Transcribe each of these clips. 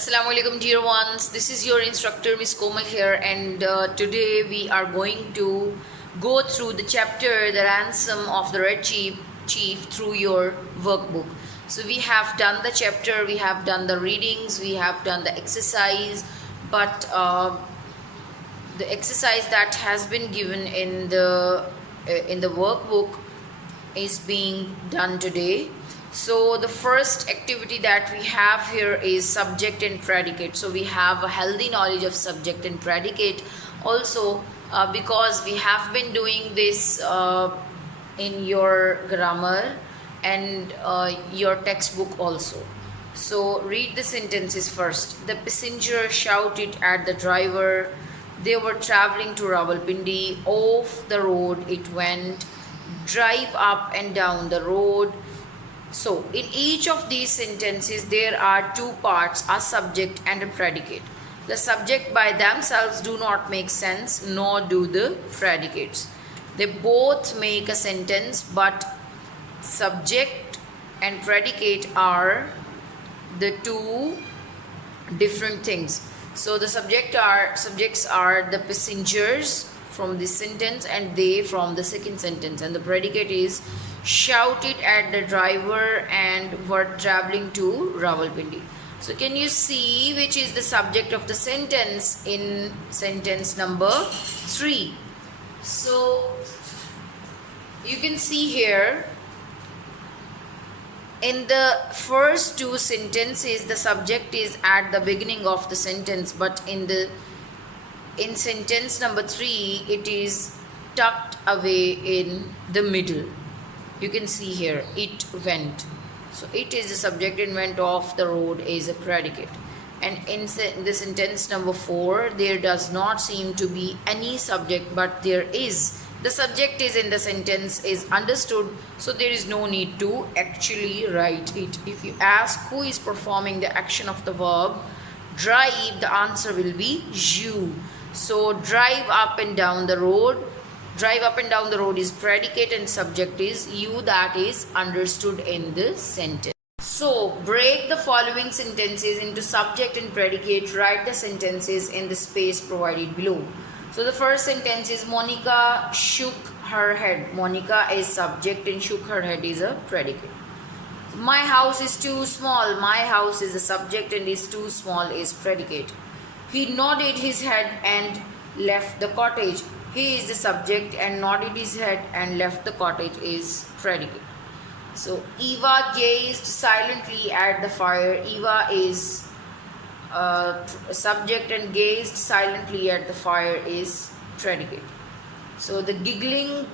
Assalamualaikum dear ones, this is your instructor Miss Komal here, and today we are going to go through the chapter The Ransom of the Red Chief through your workbook. So we have done the chapter, we have done the readings, we have done the exercise, but the exercise that has been given in the workbook is being done today. So the first activity that we have here is subject and predicate. So we have a healthy knowledge of subject and predicate also, because we have been doing this in your grammar and your textbook also. So read the sentences first. The passenger shouted at the driver. They were traveling to Rawalpindi. Off the road it went. Drive up and down the road. So in each of these sentences there are two parts, a subject and a predicate. The subject by themselves do not make sense, nor do the predicates. They both make a sentence, but subject and predicate are the two different things. So the subjects are the passengers from this sentence and they from the second sentence, and the predicate is shouted at the driver and were traveling to Rawalpindi. So can you see which is the subject of the sentence in sentence number 3? So you can see here in the first two sentences the subject is at the beginning of the sentence, but in sentence number 3 it is tucked away in the middle. You can see here, it went. So it is the subject and went off the road is a predicate. And in the sentence number 4, there does not seem to be any subject, but there is. The subject is in the sentence is understood, so there is no need to actually write it. If you ask who is performing the action of the verb drive, the answer will be you. So drive up and down the road. Drive up and down the road is predicate and subject is you, that is understood in the sentence. So break the following sentences into subject and predicate. Write the sentences in the space provided below. So the first sentence is Monica shook her head. Monica is subject and shook her head is a predicate. My house is too small. My house is a subject and is too small is predicate. He nodded his head and left the cottage. He is the subject and nodded his head and left the cottage is predicate. So Eva gazed silently at the fire. Eva is subject and gazed silently at the fire is predicate. So the giggling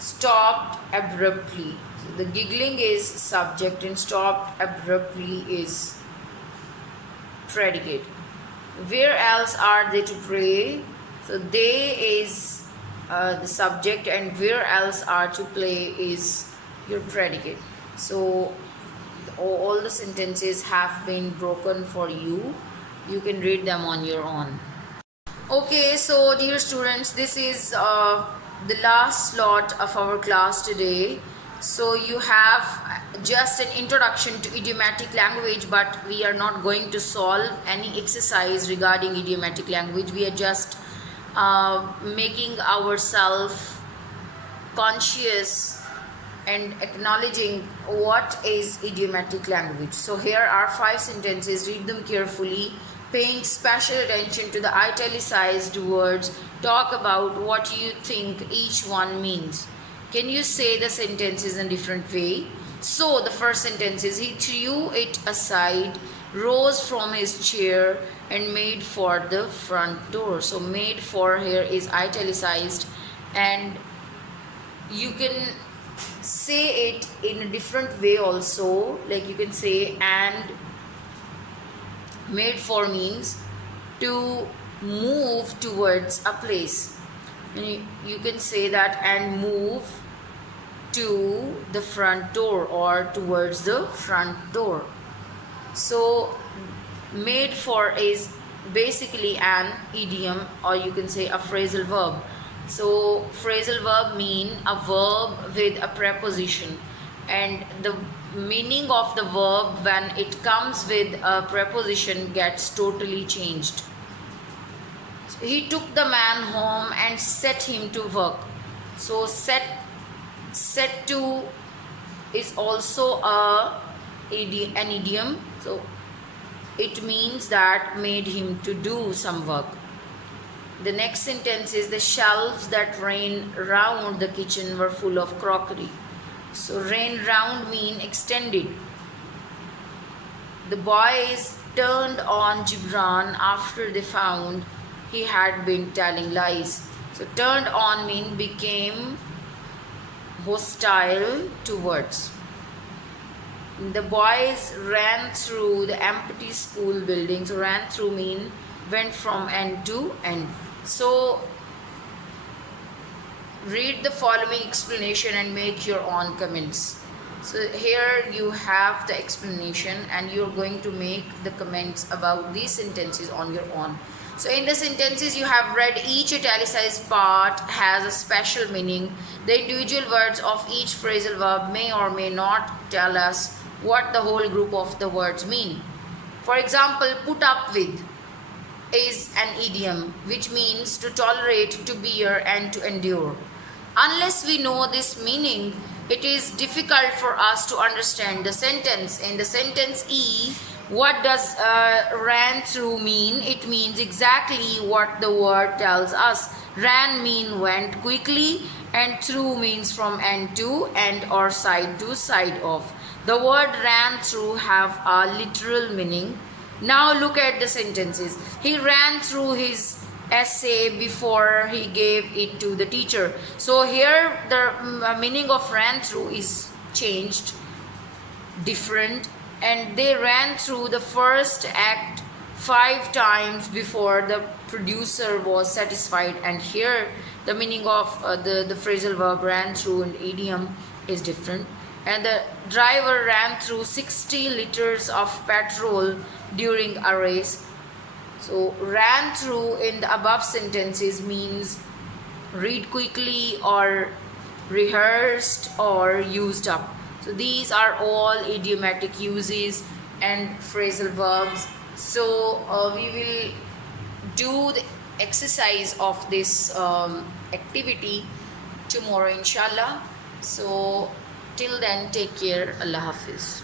stopped abruptly. So the giggling is subject and stopped abruptly is predicate. Where else are they to pray? So they is the subject and where else are to play is your predicate. So all the sentences have been broken for you. You can read them on your own. Okay, so dear students, this is the last slot of our class today. So you have just an introduction to idiomatic language, but we are not going to solve any exercise regarding idiomatic language. We are just making ourselves conscious and acknowledging what is idiomatic language. So here are 5 sentences. Read them carefully, paying special attention to the italicized words. Talk about what you think each one means. Can you say the sentences in a different way? So the first sentence is he threw it aside, rose from his chair and made for the front door. So made for here is italicized, and you can say it in a different way also. Like you can say and made for means to move towards a place. And you can say that and move to the front door or towards the front door. So made for is basically an idiom, or you can say a phrasal verb. So phrasal verb mean a verb with a preposition, and the meaning of the verb when it comes with a preposition gets totally changed. So he took the man home and set him to work. So set to is also an idiom. So it means that made him to do some work. The next sentence is the shelves that ran round the kitchen were full of crockery. So ran round mean extended. The boys turned on Gibran after they found he had been telling lies. So turned on mean became hostile towards. The boys ran through the empty school building. So ran through mean went from end to end. So read the following explanation and make your own comments. So here you have the explanation and you're going to make the comments about these sentences on your own. So in the sentences you have read, each italicized part has a special meaning. The individual words of each phrasal verb may or may not tell us what the whole group of the words mean. For example, put up with is an idiom which means to tolerate, to bear and to endure. Unless we know this meaning, it is difficult for us to understand the sentence. In the sentence E, what does ran through mean? It means exactly what the word tells us. Ran mean went quickly and through means from end to end or side to side of. The word ran through have a literal meaning. Now look at the sentences. He ran through his essay before he gave it to the teacher. So here the meaning of ran through is changed, different, and they ran through the first act 5 times before the producer was satisfied. And here the meaning of the phrasal verb ran through and idiom is different. And the driver ran through 60 liters of petrol during a race. So ran through in the above sentences means read quickly or rehearsed or used up. So these are all idiomatic uses and phrasal verbs. So we will do the exercise of this activity tomorrow inshallah. So till then, take care. Allah Hafiz.